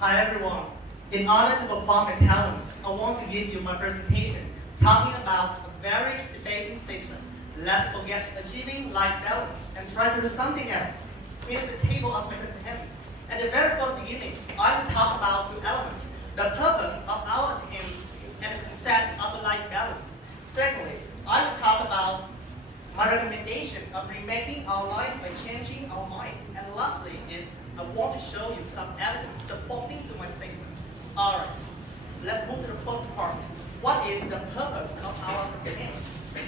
Hi everyone. In order to perform my talent, I want to give you my presentation talking about a very debating statement. Let's forget achieving life balance and try to do something else. Here's the table of my contents. At the very first beginning, I will talk about two elements, the purpose of our attempts and the concept of a life balance. Secondly, I will talk about my recommendation of remaking our life by changing our mind. And lastly is I want to show you some evidence supporting to my statements. Alright, let's move to the first part. What is the purpose of our attempt?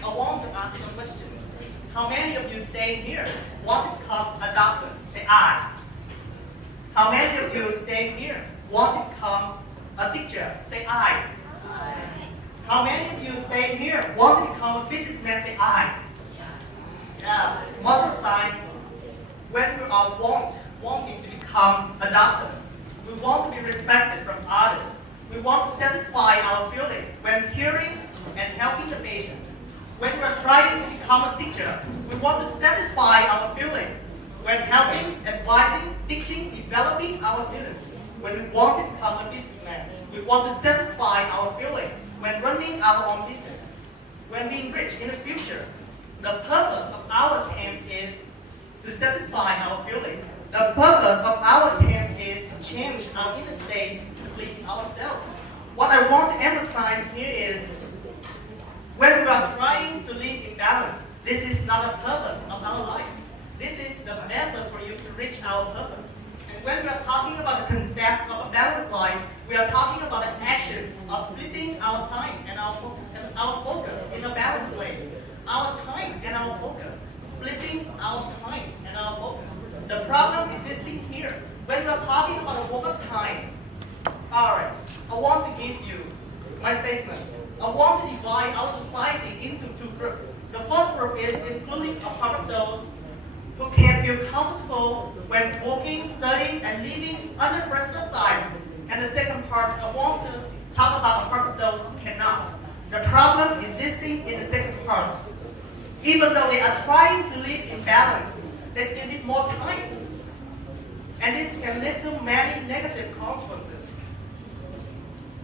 I want to ask some questions. How many of you staying here want to become a doctor? Say I. How many of you staying here want to become a teacher? Say I. How many of you staying here want to become a businessman? Say I. Yeah, most of the time, when we are wanting to become a doctor, we want to be respected from others. We want to satisfy our feeling when curing and helping the patients. When we are trying to become a teacher, we want to satisfy our feeling when helping, advising, teaching, developing our students. When we want to become a businessman, we want to satisfy our feeling when running our own business. When being rich in the future, the purpose of our attempts is to satisfy our feeling. The purpose of our attempts is to change our inner state to please ourselves. What I want to emphasize here is when we are trying to live in balance, this is not the purpose of our life. This is the method for you to reach our purpose. And when we are talking about the concept of a balanced life, we are talking about the action of splitting our time and our focus in a balanced way. Our time and our focus, splitting our time and our focus. The problem existing here, when we are talking about a work of time, alright, I want to give you my statement. I want to divide our society into two groups. The first group is including a part of those who can feel comfortable when working, studying, and living under pressure of time. And the second part, I want to talk about a part of those who cannot. The problem existing in the second part. Even though they are trying to live in balance, they still need more time. And this can lead to many negative consequences.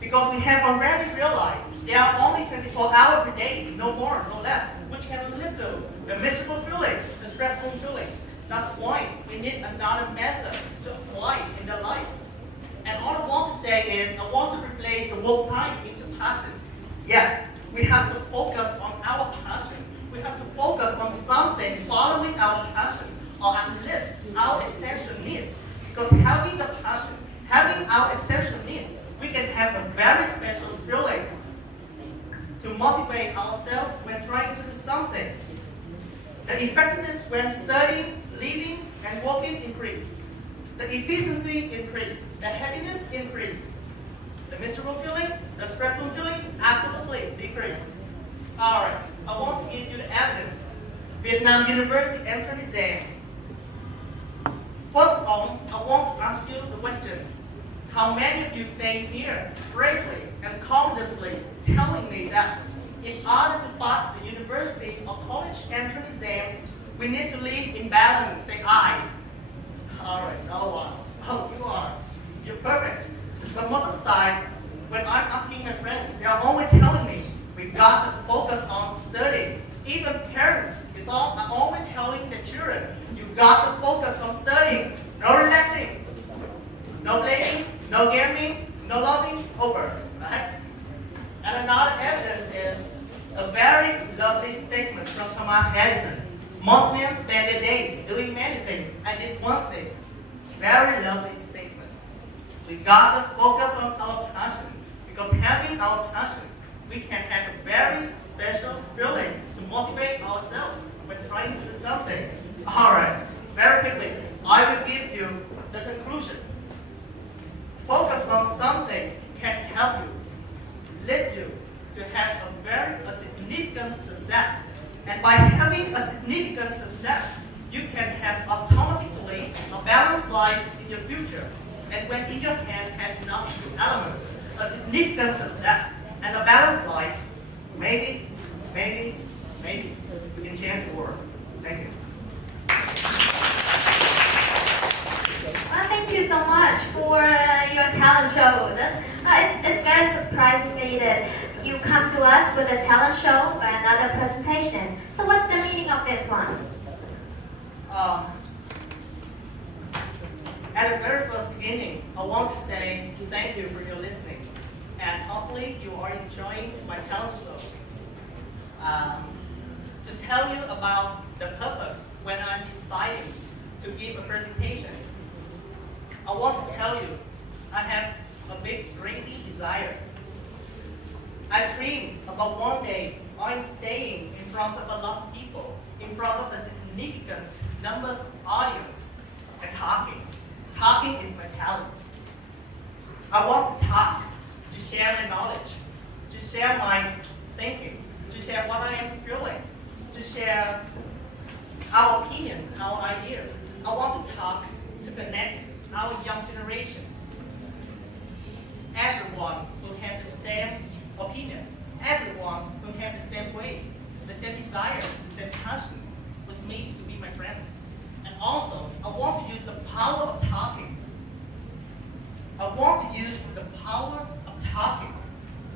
Because we have already realized there are only 24 hours per day, no more, no less, which can lead to the miserable feeling, the stressful feeling. That's why we need another method to apply in the life. And all I want to say is, I want to replace the work time into passion. Yes, we have to focus on our passion. We have to focus on something following our passion, or at least our essential needs. Because having the passion, having our essential needs, we can have a very special feeling to motivate ourselves when trying to do something. The effectiveness when studying, living, and working increase. The efficiency increase. The happiness increase. The miserable feeling, the stressful feeling, absolutely decrease. Alright, I want to give you the evidence. Vietnam University entrance exam. First of all, I want to ask you the question. How many of you staying here bravely and confidently telling me that in order to pass the university or college entrance exam, we need to live in balance? Say I. Alright, oh wow. Oh, you are. You're perfect. But most of the time, when I'm asking my friends, they are always telling me, we got to focus on studying. Even parents are always telling the children, you got to focus on studying. No relaxing, no playing, no gaming, no loving, over. Right? And another evidence is a very lovely statement from Thomas Edison. Most men spend their days doing many things. I did one thing. Very lovely statement. We got to focus on our passion. Because having our passion, we can have a very special feeling to motivate ourselves when trying to do something. Alright, very quickly, I will give you the conclusion. Focus on something can help you, lead you to have a significant success. And by having a significant success, you can have automatically a balanced life in your future. And when in your hand have enough two elements, a significant success and a balanced life, maybe, we can change the world. Thank you. Thank you so much for your time. showed. It's very surprisingly that you come to us with a talent show by another presentation. So what's the meaning of this one? Um, at the very first beginning, I want to say thank you for your listening, and hopefully you are enjoying my talent show. To tell you about the purpose when I'm deciding to give a presentation, I want to tell you I have a big crazy desire. I dream about one day I'm staying in front of a lot of people, in front of a significant numbers of audience, and talking. Talking is my talent. I want to talk, to share my knowledge, to share my thinking, to share what I am feeling, to share our opinions, our ideas. I want to talk to connect our young generations. Everyone who have the same opinion, everyone who have the same ways, the same desire, the same passion with me to be my friends. And also, I want to use the power of talking. I want to use the power of talking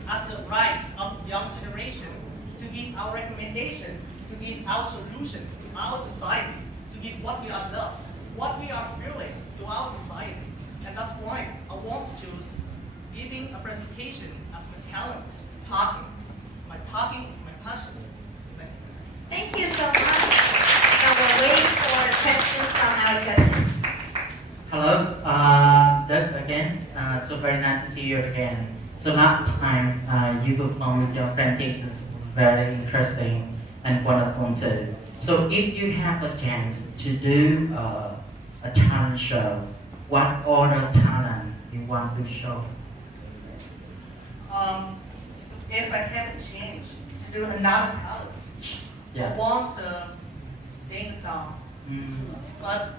as the right of young generation to give our recommendation, to give our solution to our society, to give what we are loved, what we are feeling to our society. And that's why I want to choose giving a presentation as my talent, talking. My talking is my passion. Thank you so much. Now we're waiting for questions from our judges. Hello, Doug again. So very nice to see you again. So last time you performed your presentations very interesting and wonderful too. So if you have a chance to do a talent show, what other talent you want to show? If I have a chance to do another talent, I want to sing a song. But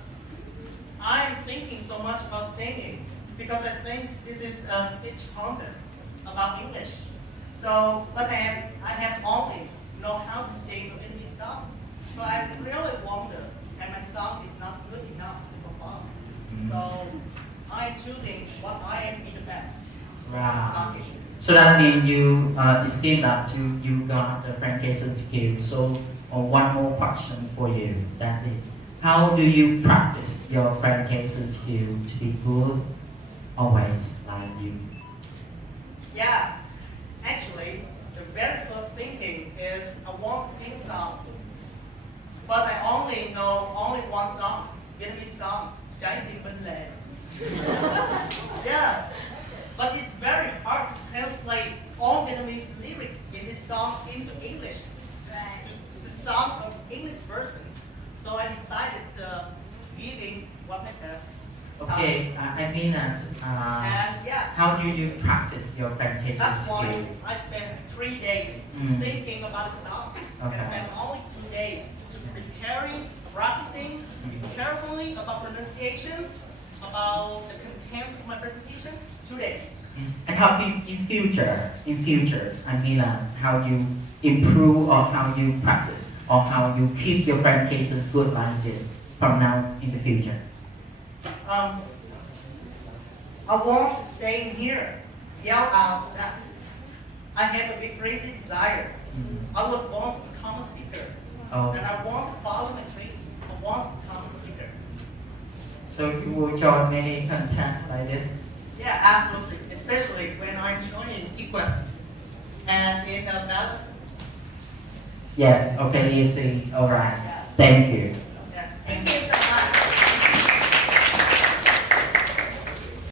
I'm thinking so much about singing because I think this is a speech contest about English. So, but I have only know how to sing an English song. So I really wonder, and my song is not good enough to perform. So I'm choosing what I am be the best. Wow. Talking. So that means you, it seems that you got the presentation skill. So one more question for you. That is, how do you practice your presentation skill to be good always like you? Yeah, actually, the very first thinking is I want to sing a song, but I only know only one song, Vietnamese song, Trái tim bên lề. Yeah, but it's very hard to translate all Vietnamese lyrics in this song into English to sound an English version. So I decided to giving what my best. Okay, I mean that. And yeah. How do you practice your presentation That's skill? why I spent 3 days thinking about a song. Okay. I spent only 2 days to preparing, practicing carefully about pronunciation, about the contents of my presentation. 2 days. And how in futures, I mean how you improve or how you practice or how you keep your presentation good like this from now in the future. I want to stay in here, yell out that I have a big crazy desire. I was born to become a speaker, and I want to follow my dream. I want to become a speaker. So you will join many contests like this? Yeah, absolutely. Especially when I'm joining Equest and in Dallas. Yes, okay, easy. All right. Thank you. Yeah. Thank you.